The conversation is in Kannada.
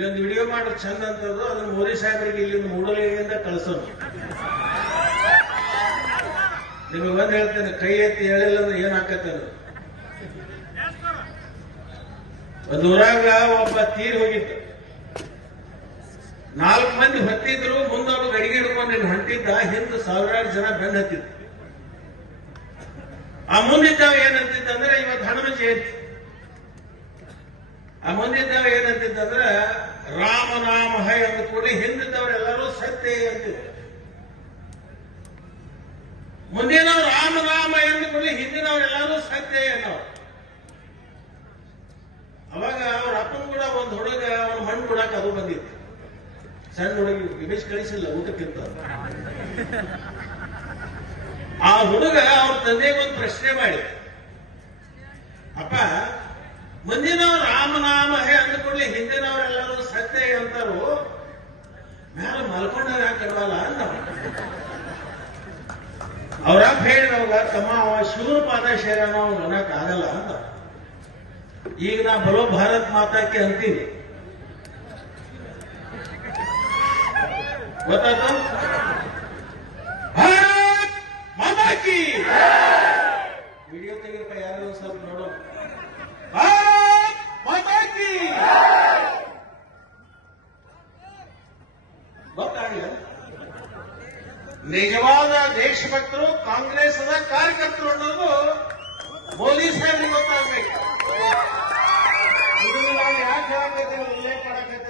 ಇಲ್ಲೊಂದು ವಿಡಿಯೋ ಮಾಡೋದು ಚಂದ ಅಂತದ್ದು, ಅದನ್ನ ಮೋದಿ ಸಾಹೇಬರಿಗೆ ಇಲ್ಲಿಂದ ಮೂಡಲಿಗೆಯಿಂದ ಕಳಿಸೋದು. ನಿಮಗೆ ಬಂದು ಹೇಳ್ತೇನೆ, ಕೈ ಎತ್ತಿ ಹೇಳಿಲ್ಲ ಅಂದ್ರೆ ಏನ್ ಆಕತ್ತೆ ಅದು. ಒಂದು ಊರಾಗ ಒಬ್ಬ ತೀರ್ ಹೋಗಿತ್ತು, 4 ಮಂದಿ ಹೊತ್ತಿದ್ರು, ಮುಂದೊಬ್ಬ ಗಡಿಗೆ ಹಿಡ್ಕೊಂಡು ಹೊಂಟಿದ್ದ, ಹಿಂದೆ ಸಾವಿರಾರು ಜನ ಬೆನ್ನ ಹತ್ತಿದ್ರು. ಆ ಮುಂದಿದ್ದವ ಏನಂತಿದ್ದಂದ್ರೆ ಇವತ್ತು ಹನುಮ ಜಯಂತಿ. ಆ ಮುಂದಿದ್ದವ ಏನಂತಿದ್ದಂದ್ರೆ ರಾಮನಾಮ ಹೈ ಅಂದ ಕೂಡಲೇ ಹಿಂದಿದ್ದವರೆಲ್ಲರೂ ಸತ್ಯ ಅಂತಿದ್ರು. ಮುಂದಿನವ್ರು ರಾಮನಾಮ ಎಂದ ಕೂಡಲೇ ಹಿಂದಿನವರೆಲ್ಲರೂ ಸತ್ಯ ಅನ್ನೋರು. ಅವಾಗ ಅವ್ರ ಅಪ್ಪನ ಕೂಡ ಒಂದು ಹುಡುಗ ಅವನ ಮಣ್ಣು ಕೊಡಕ್ಕೆ ಅದು ಬಂದಿತ್ತು. ಸಣ್ಣ ಹುಡುಗಿ ಇಮೇಜ್ ಕಳಿಸಿಲ್ಲ ಊಟಕ್ಕಿಂತ. ಆ ಹುಡುಗ ಅವ್ರ ತಂದೆಗೆ ಒಂದು ಪ್ರಶ್ನೆ ಮಾಡಿ, ಅಪ್ಪ ಮುಂದಿನವ್ರು ರಾಮನಾಮ ಹೇ ಅಂದ ಕೂಡಲೇ ಹಿಂದಿನವರೆಲ್ಲರೂ ಸತ್ಯ ಅಂತಾರು, ಮೇಲೆ ಮಲ್ಕೊಂಡಾಗ ಯಾಕಲ್ವಲ್ಲ ಅಂತ. ಅವ್ರಪ್ಪ ಹೇಳಿದವಾಗ, ತಮ್ಮ ಅವ ಶಿವನ ಪಾದ ಶೇರ ನಾವು ಅನ್ನಕ್ ಆಗಲ್ಲ ಅಂತ. ಈಗ ನಾ ಬರೋ ಭಾರತ್ ಮಾತಾಕ್ಕೆ ಅಂತೀನಿ, ಗೊತ್ತಾಯ್ತು? ಭಾರತ್ ಮಾತಾಕಿ ವಿಡಿಯೋ ತೆಗಿಯಪ್ಪ, ಯಾರು ಸ್ವಲ್ಪ ನೋಡೋಣ. ಭಾರತ್ ಮಾತಾಕಿ ಗೊತ್ತಾಗಲಿಲ್ಲ. ನಿಜವಾದ ದೇಶಭಕ್ತರು ಕಾಂಗ್ರೆಸ್ನ ಕಾರ್ಯಕರ್ತರು ಅನ್ನೋದು ಮೋದಿ ಸಾಹೇಬ್ರಿಗೆ ಗೊತ್ತಾಗಬೇಕು. ಇದನ್ನು ನಾನು ಯಾಕೆ ಹೇಳಕತ್ತೇನೆ, ಉಲ್ಲೇಖ ಮಾಡಕತ್ತೇನೆ